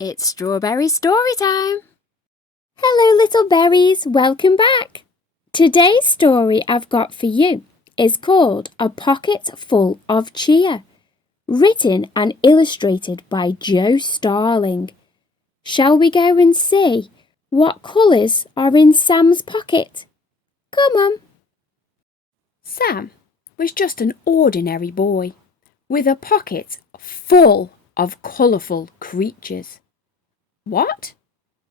It's strawberry story time. Hello, little berries. Welcome back. Today's story I've got for you is called A Pocket Full of Cheer, written and illustrated by Joe Starling. Shall we go and see what colours are in Sam's pocket? Come on. Sam was just an ordinary boy with a pocket full of colourful creatures. What?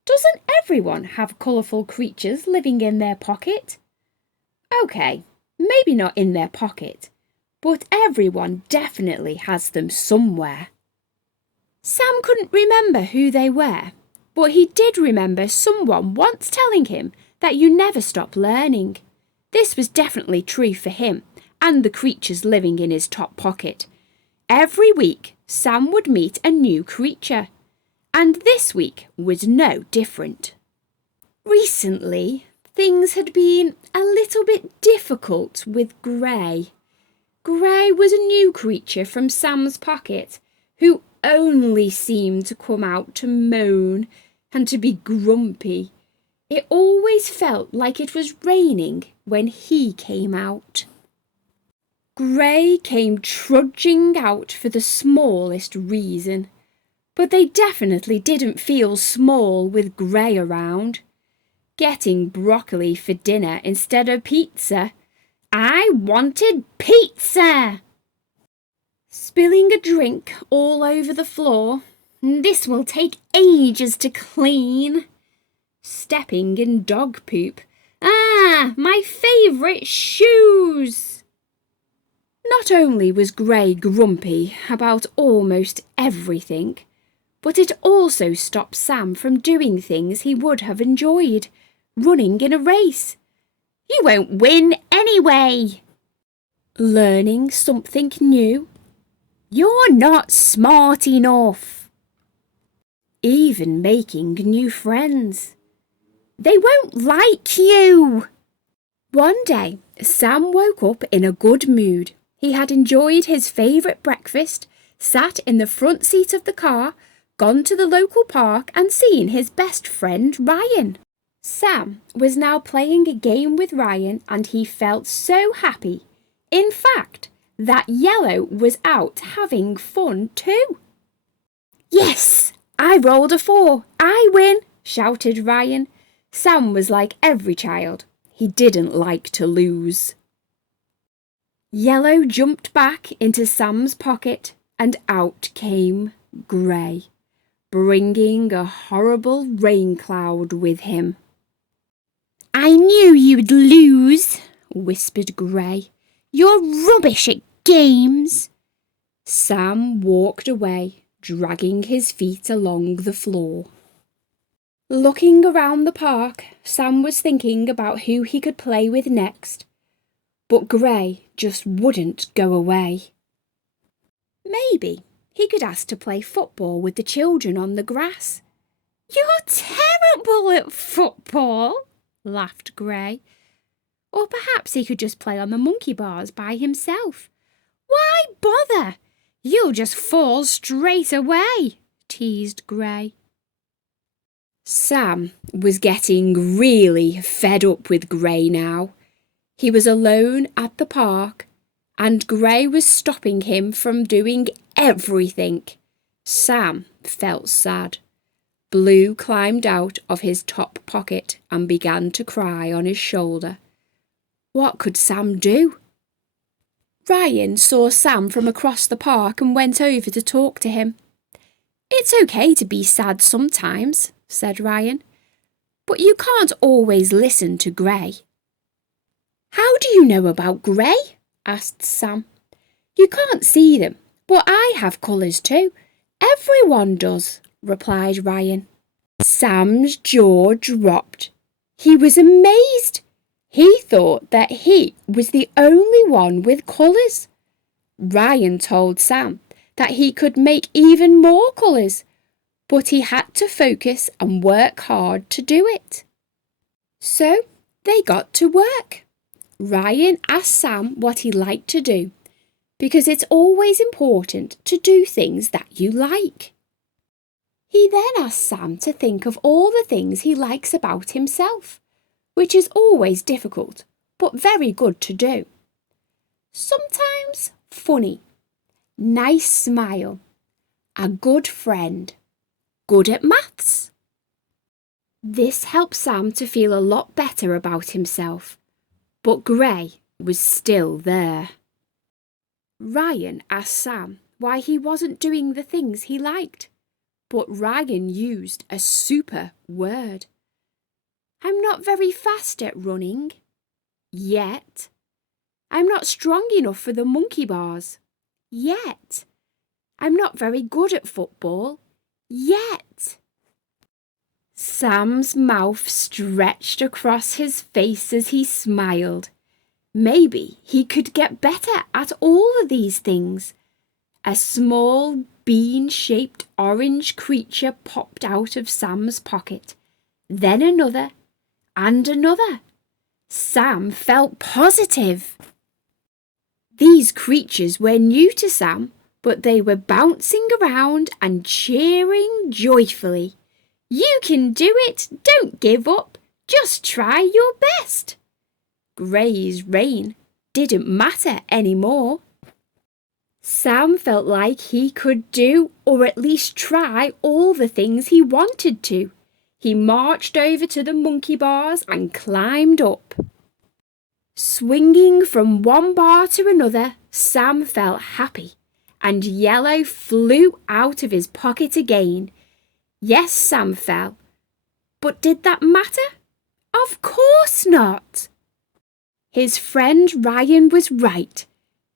Doesn't everyone have colourful creatures living in their pocket? OK, maybe not in their pocket, but everyone definitely has them somewhere. Sam couldn't remember who they were, but he did remember someone once telling him that you never stop learning. This was definitely true for him and the creatures living in his top pocket. Every week, Sam would meet a new creature, and this week was no different. Recently, things had been a little bit difficult with Grey. Grey was a new creature from Sam's pocket who only seemed to come out to moan and to be grumpy. It always felt like it was raining when he came out. Grey came trudging out for the smallest reason, but they definitely didn't feel small with Grey around. Getting broccoli for dinner instead of pizza. I wanted pizza! Spilling a drink all over the floor. This will take ages to clean. Stepping in dog poop. My favourite shoes! Not only was Grey grumpy about almost everything, but it also stopped Sam from doing things he would have enjoyed, running in a race. You won't win anyway. Learning something new. You're not smart enough. Even making new friends. They won't like you. One day, Sam woke up in a good mood. He had enjoyed his favourite breakfast, sat in the front seat of the car, gone to the local park and seen his best friend Ryan. Sam was now playing a game with Ryan and he felt so happy. In fact, that Yellow was out having fun too. Yes, I rolled a 4. I win, shouted Ryan. Sam was like every child. He didn't like to lose. Yellow jumped back into Sam's pocket and out came Grey, bringing a horrible rain cloud with him. I knew you'd lose, whispered Grey. You're rubbish at games. Sam walked away, dragging his feet along the floor. Looking around the park, Sam was thinking about who he could play with next. But Grey just wouldn't go away. Maybe he could ask to play football with the children on the grass. You're terrible at football, laughed Grey. Or perhaps he could just play on the monkey bars by himself. Why bother? You'll just fall straight away, teased Grey. Sam was getting really fed up with Grey now. He was alone at the park, and Grey was stopping him from doing everything. Sam felt sad. Blue climbed out of his top pocket and began to cry on his shoulder. What could Sam do? Ryan saw Sam from across the park and went over to talk to him. It's okay to be sad sometimes, said Ryan, but you can't always listen to Grey. How do you know about Grey? Asked Sam. You can't see them, but I have colours too. Everyone does, replied Ryan. Sam's jaw dropped. He was amazed. He thought that he was the only one with colours. Ryan told Sam that he could make even more colours, but he had to focus and work hard to do it. So they got to work. Ryan asked Sam what he liked to do, because it's always important to do things that you like. He then asked Sam to think of all the things he likes about himself, which is always difficult, but very good to do. Sometimes funny, nice smile, a good friend, good at maths. This helped Sam to feel a lot better about himself, but Gray was still there. Ryan asked Sam why he wasn't doing the things he liked, but Ryan used a super word. I'm not very fast at running. Yet. I'm not strong enough for the monkey bars. Yet. I'm not very good at football. Yet. Sam's mouth stretched across his face as he smiled. Maybe he could get better at all of these things. A small bean-shaped orange creature popped out of Sam's pocket. Then another, and another. Sam felt positive. These creatures were new to Sam, but they were bouncing around and cheering joyfully. You can do it! Don't give up! Just try your best! Gray's rain didn't matter anymore. Sam felt like he could do, or at least try, all the things he wanted to. He marched over to the monkey bars and climbed up. Swinging from one bar to another, Sam felt happy, and yellow flew out of his pocket again. Yes, Sam fell. But did that matter? Of course not. His friend Ryan was right.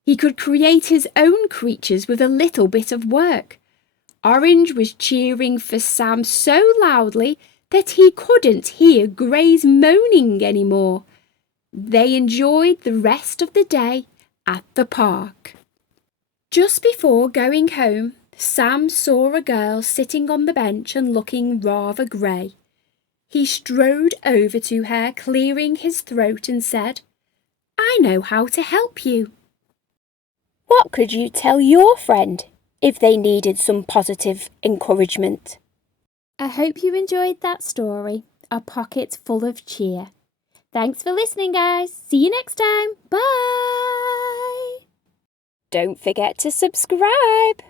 He could create his own creatures with a little bit of work. Orange was cheering for Sam so loudly that he couldn't hear Gray's moaning anymore. They enjoyed the rest of the day at the park. Just before going home, Sam saw a girl sitting on the bench and looking rather grey. He strode over to her, clearing his throat, and said, I know how to help you. What could you tell your friend if they needed some positive encouragement? I hope you enjoyed that story, A Pocket Full of Cheer. Thanks for listening, guys. See you next time. Bye. Don't forget to subscribe.